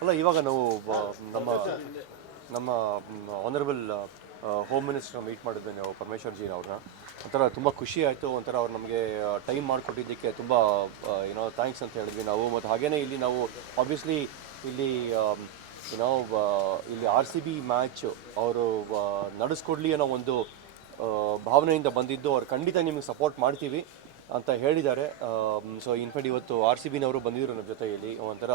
ಅಲ್ಲ ಇವಾಗ ನಾವು ನಮ್ಮ ನಮ್ಮ ಆನರಬಲ್ ಹೋಮ್ ಮಿನಿಸ್ಟರ್ ಮೀಟ್ ಮಾಡಿದ್ವಿ ನಾವು ಪರಮೇಶ್ವರ್ ಜಿ ಅವ್ರನ್ನ. ಒಂಥರ ತುಂಬ ಖುಷಿ ಆಯಿತು. ಒಂಥರ ಅವ್ರು ನಮಗೆ ಟೈಮ್ ಮಾಡಿಕೊಟ್ಟಿದ್ದಕ್ಕೆ ತುಂಬ ಏನೋ ಥ್ಯಾಂಕ್ಸ್ ಅಂತ ಹೇಳಿದ್ವಿ ನಾವು. ಮತ್ತು ಹಾಗೆಯೇ ಇಲ್ಲಿ ನಾವು ಆಬ್ವಿಯಸ್ಲಿ ಇಲ್ಲಿ ಏನೋ ಇಲ್ಲಿ RCB ಮ್ಯಾಚ್ ಅವರು ನಡೆಸ್ಕೊಡ್ಲಿ ಅನ್ನೋ ಒಂದು ಭಾವನೆಯಿಂದ ಬಂದಿದ್ದು. ಅವ್ರು ಖಂಡಿತ ನಿಮಗೆ ಸಪೋರ್ಟ್ ಮಾಡ್ತೀವಿ ಅಂತ ಹೇಳಿದ್ದಾರೆ. ಸೊ ಇನ್ಫ್ಯಾಕ್ಟ್ ಇವತ್ತು RCBನವರು ಬಂದಿದ್ದರು ನಮ್ಮ ಜೊತೆಯಲ್ಲಿ. ಒಂಥರ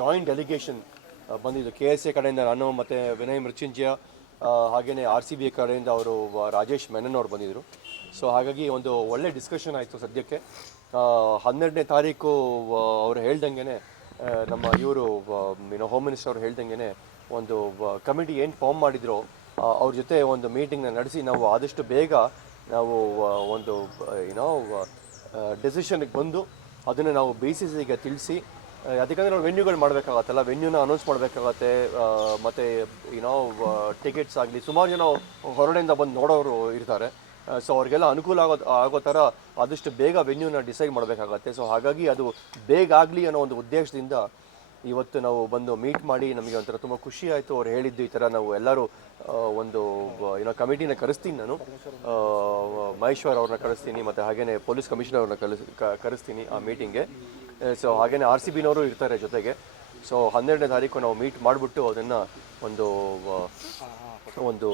ಜಾಯಿಂಟ್ ಡೆಲಿಗೇಷನ್ ಬಂದಿದ್ದು KSA ಕಡೆಯಿಂದ ನಾನು ಮತ್ತು ವಿನಯ್ ಮೃತ್ಯುಂಜಯ, ಹಾಗೆಯೇ RCB ಕಡೆಯಿಂದ ಅವರು ರಾಜೇಶ್ ಮೆನನ್ ಅವರು ಬಂದಿದ್ದರು. ಸೊ ಹಾಗಾಗಿ ಒಂದು ಒಳ್ಳೆ ಡಿಸ್ಕಷನ್ ಆಯಿತು. ಸದ್ಯಕ್ಕೆ 12ನೇ ತಾರೀಕು ಅವ್ರು ಹೇಳ್ದಂಗೆ ನಮ್ಮ ಇವರು ಹೋಮ್ ಮಿನಿಸ್ಟರ್ ಅವ್ರು ಹೇಳ್ದಂಗೆ ಒಂದು ಕಮಿಟಿ ಏನು ಫಾರ್ಮ್ ಮಾಡಿದ್ರು ಅವ್ರ ಜೊತೆ ಒಂದು ಮೀಟಿಂಗ್ನ ನಡೆಸಿ ನಾವು ಆದಷ್ಟು ಬೇಗ ನಾವು ಒಂದು ಡೆಸಿಷನ್ಗೆ ಬಂದು ಅದನ್ನು ನಾವು BCCಗೆ ತಿಳಿಸಿ, ಅದಕ್ಕಂದರೆ ನಾವು ವೆನ್ಯೂಗಳು ಮಾಡಬೇಕಾಗತ್ತಲ್ಲ, ವೆನ್ಯೂನ ಅನೌನ್ಸ್ ಮಾಡಬೇಕಾಗತ್ತೆ. ಮತ್ತು ಟಿಕೆಟ್ಸ್ ಆಗಲಿ ಸುಮಾರು ಜನ ಹೊರಗಡೆಯಿಂದ ಬಂದು ನೋಡೋರು ಇರ್ತಾರೆ. ಸೊ ಅವ್ರಿಗೆಲ್ಲ ಅನುಕೂಲ ಆಗೋ ಥರ ಆದಷ್ಟು ಬೇಗ ವೆನ್ಯೂನ ಡಿಸೈಡ್ ಮಾಡಬೇಕಾಗತ್ತೆ. ಸೊ ಹಾಗಾಗಿ ಅದು ಬೇಗ ಆಗಲಿ ಅನ್ನೋ ಒಂದು ಉದ್ದೇಶದಿಂದ ಇವತ್ತು ನಾವು ಬಂದು ಮೀಟ್ ಮಾಡಿ ನಮಗೆ ಒಂಥರ ತುಂಬ ಖುಷಿ ಆಯಿತು. ಅವ್ರು ಹೇಳಿದ್ದು ಈ ಥರ ನಾವು ಎಲ್ಲರೂ ಒಂದು ಕಮಿಟಿನ ಕರೆಸ್ತೀನಿ, ನಾನು ಮಹೇಶ್ವರ್ ಅವ್ರನ್ನ ಕಳಿಸ್ತೀನಿ ಮತ್ತು ಹಾಗೆಯೇ ಪೊಲೀಸ್ ಕಮಿಷನರ್ ಅವ್ರನ್ನ ಕರೆಸ್ತೀನಿ ಆ ಮೀಟಿಂಗ್ಗೆ. ಸೊ ಹಾಗೆಯೇ RCBನವರು ಇರ್ತಾರೆ ಜೊತೆಗೆ. ಸೊ 12ನೇ ತಾರೀಕು ನಾವು ಮೀಟ್ ಮಾಡಿಬಿಟ್ಟು ಅದನ್ನು ಒಂದು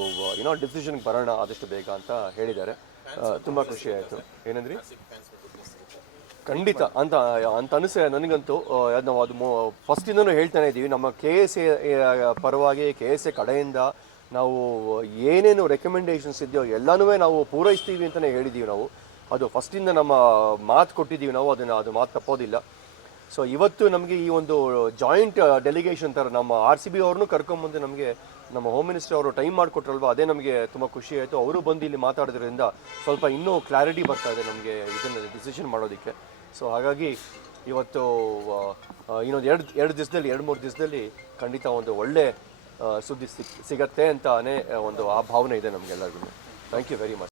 ಡಿಸಿಷನ್ಗೆ ಬರೋಣ ಆದಷ್ಟು ಬೇಗ ಅಂತ ಹೇಳಿದ್ದಾರೆ. ತುಂಬ ಖುಷಿ ಆಯಿತು. ಏನಂದ್ರಿ? ಖಂಡಿತ ಅಂತ ಅನಿಸೆ ನನಗಂತೂ. ನಾವು ಅದು ಫಸ್ಟಿಂದನೂ ಹೇಳ್ತಾನೆ ಇದ್ದೀವಿ, ನಮ್ಮ KSA ಪರವಾಗಿ KSA ಕಡೆಯಿಂದ ನಾವು ಏನೇನು ರೆಕಮೆಂಡೇಷನ್ಸ್ ಇದೆಯೋ ಎಲ್ಲನೂ ನಾವು ಪೂರೈಸ್ತೀವಿ ಅಂತಲೇ ಹೇಳಿದ್ದೀವಿ ನಾವು. ಅದು ಫಸ್ಟಿಂದ ನಮ್ಮ ಮಾತು ಕೊಟ್ಟಿದ್ದೀವಿ ನಾವು, ಅದು ಮಾತು ತಪ್ಪೋದಿಲ್ಲ. ಸೊ ಇವತ್ತು ನಮಗೆ ಈ ಒಂದು ಜಾಯಿಂಟ್ ಡೆಲಿಗೇಷನ್ ಥರ ನಮ್ಮ RCB ಅವ್ರನ್ನೂ ಕರ್ಕೊಂಬಂದು ನಮಗೆ ನಮ್ಮ ಹೋಮ್ ಮಿನಿಸ್ಟರ್ ಅವರು ಟೈಮ್ ಮಾಡಿಕೊಟ್ರಲ್ವ, ಅದೇ ನಮಗೆ ತುಂಬ ಖುಷಿ ಆಯಿತು. ಅವರು ಬಂದು ಇಲ್ಲಿ ಮಾತಾಡೋದ್ರಿಂದ ಸ್ವಲ್ಪ ಇನ್ನೂ ಕ್ಲಾರಿಟಿ ಬರ್ತಾ ಇದೆ ನಮಗೆ ಇದನ್ನು ಡಿಸಿಷನ್ ಮಾಡೋದಕ್ಕೆ. ಸೊ ಹಾಗಾಗಿ ಇವತ್ತು ಇನ್ನೊಂದು ಎರಡು ದಿವಸದಲ್ಲಿ 2-3 ದಿವಸದಲ್ಲಿ ಖಂಡಿತ ಒಂದು ಒಳ್ಳೆ ಸುದ್ದಿ ಸಿಗತ್ತೆ ಅಂತಾನೆ ಒಂದು ಆ ಭಾವನೆ ಇದೆ ನಮಗೆಲ್ಲರಿಗೂ. Thank you very much.